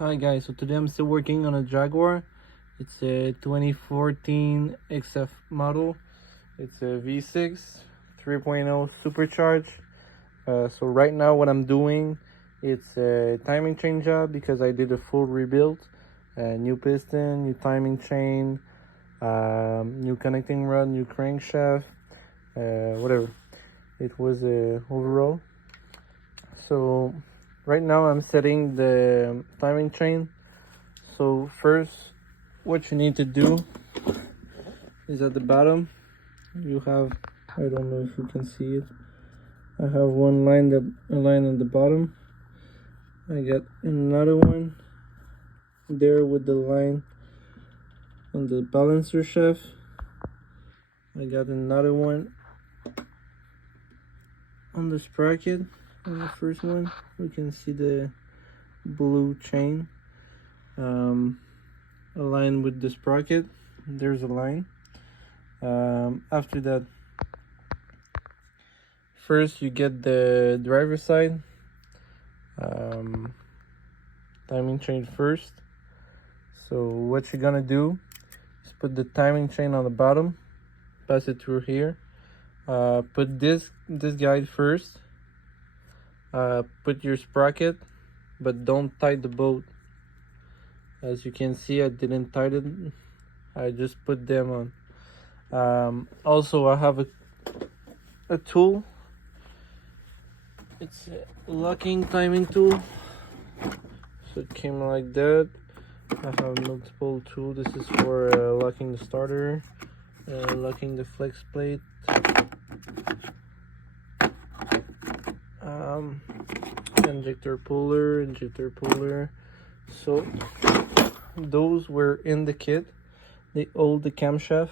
Hi guys, so today I'm still working on a Jaguar. It's a 2014 XF model. It's a V6 3.0 supercharged. So right now what I'm doing, it's a timing chain job because I did a full rebuild. New piston, new timing chain, new connecting rod, new crankshaft, whatever. It was overall. So right now I'm setting the timing chain. So first what you need to do is at the bottom you have, I don't know if you can see it, I have one line a line at the bottom. I got another one there with the line on the balancer shaft. I got another one on the sprocket. On the first one we can see the blue chain aligned with the sprocket. There's a line. After that, first you get the driver's side timing chain first. So what you're gonna do is put the timing chain on the bottom, pass it through here, put this guide first, put your sprocket, but don't tie the bolt. As you can see, I didn't tie it, I just put them on. Also I have a tool. It's a locking timing tool, so it came like that. I have multiple tools. This is for locking the starter, locking the flex plate, injector puller. So those were in the kit. They hold the camshaft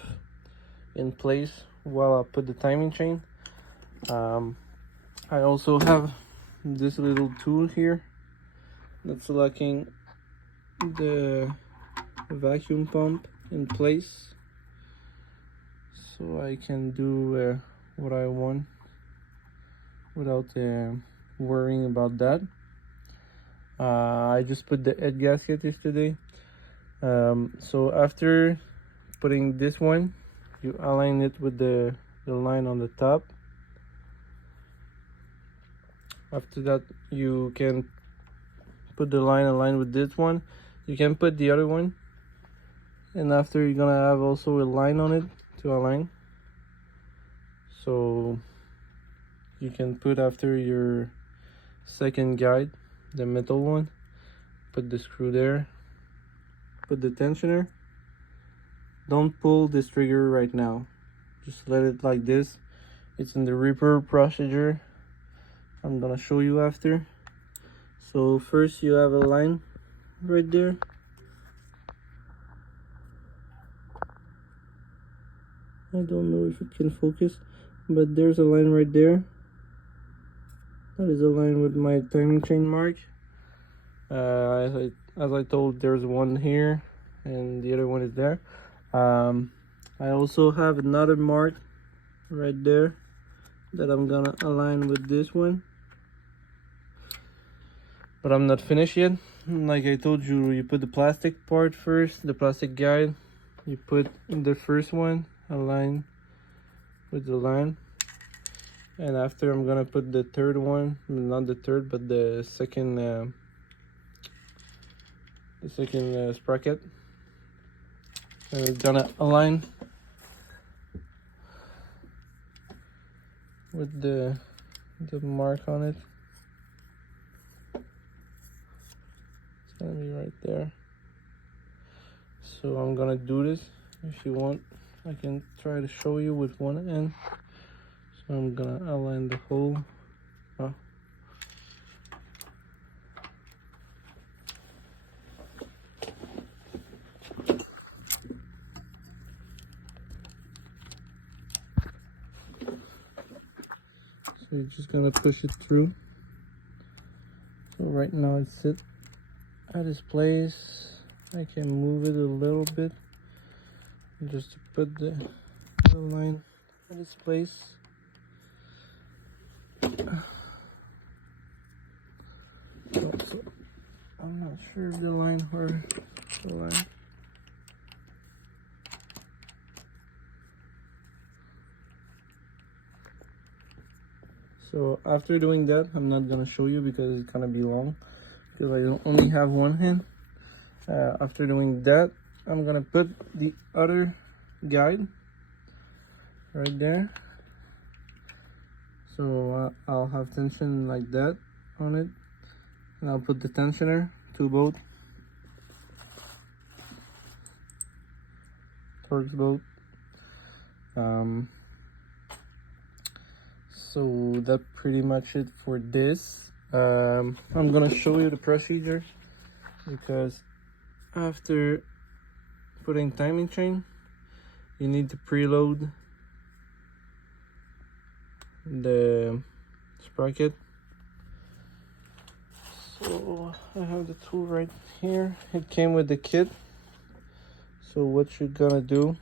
in place while I put the timing chain. I also have this little tool here that's locking the vacuum pump in place, so I can do what I want without worrying about that. I just put the head gasket yesterday. So after putting this one, you align it with the line on the top. After that, you can put the line aligned with this one. You can put the other one, and after you're gonna have also a line on it to align. So you can put after your second guide, the metal one, put the screw there, put the tensioner. Don't pull this trigger right now, just let it like this. It's in the repair procedure, I'm gonna show you after. So first you have a line right there. I don't know if it can focus, but there's a line right there. That is a line with my timing chain mark. As I told, there's one here and the other one is there. I also have another mark right there that I'm gonna align with this one, but I'm not finished yet. Like I told you, you put the plastic part first, the plastic guide. You put the first one, align with the line, and after I'm gonna put the third one, not the third but the second sprocket, and we're gonna align with the mark on it. It's gonna be right there. So I'm gonna do this. If you want, I can try to show you with one end. So I'm gonna align the whole. So you're just gonna push it through. So right now it's set at its place. I can move it a little bit just to put the line at its place. So I'm not not sure if the line or the line. So after doing that, I'm not gonna show you because it's gonna be long, because I only have one hand. After doing that, I'm gonna put the other guide right there. So I'll have tension like that on it, and I'll put the tensioner to both Torx both. So that's pretty much it for this. I'm gonna show you the procedure, because after putting timing chain, you need to preload the sprocket. So I have the tool right here. It came with the kit. So what you're gonna do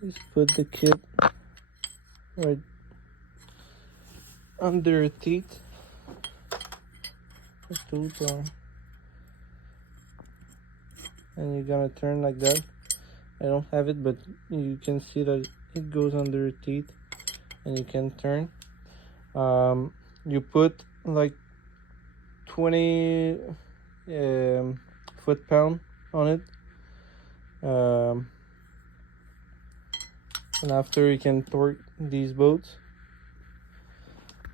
is put the kit right under your teeth. The tools are, and you're gonna turn like that. I don't have it, but you can see that it goes under your teeth, and you can turn. You put like 20 foot-pound on it, and after you can torque these bolts.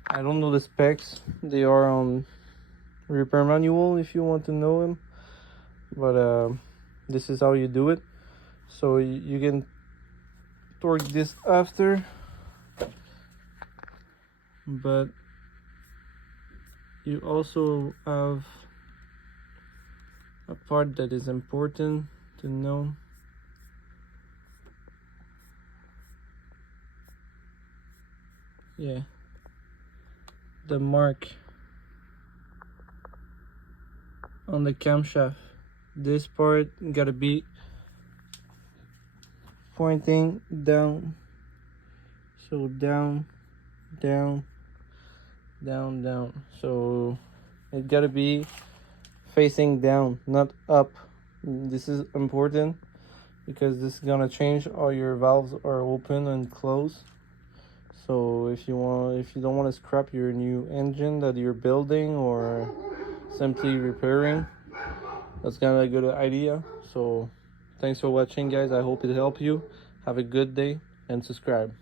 I don't know the specs, they are on repair manual if you want to know them, but this is how you do it. So you can torque this after, but you also have a part that is important to know. Yeah, the mark on the camshaft. This part gotta be pointing down. So down, down, down, down. So it gotta be facing down, not up. This is important because this is gonna change how your valves are open and closed. So if you don't want to scrap your new engine that you're building or simply repairing, that's kind of a good idea. So thanks for watching, guys. I hope it helped you. Have a good day and subscribe.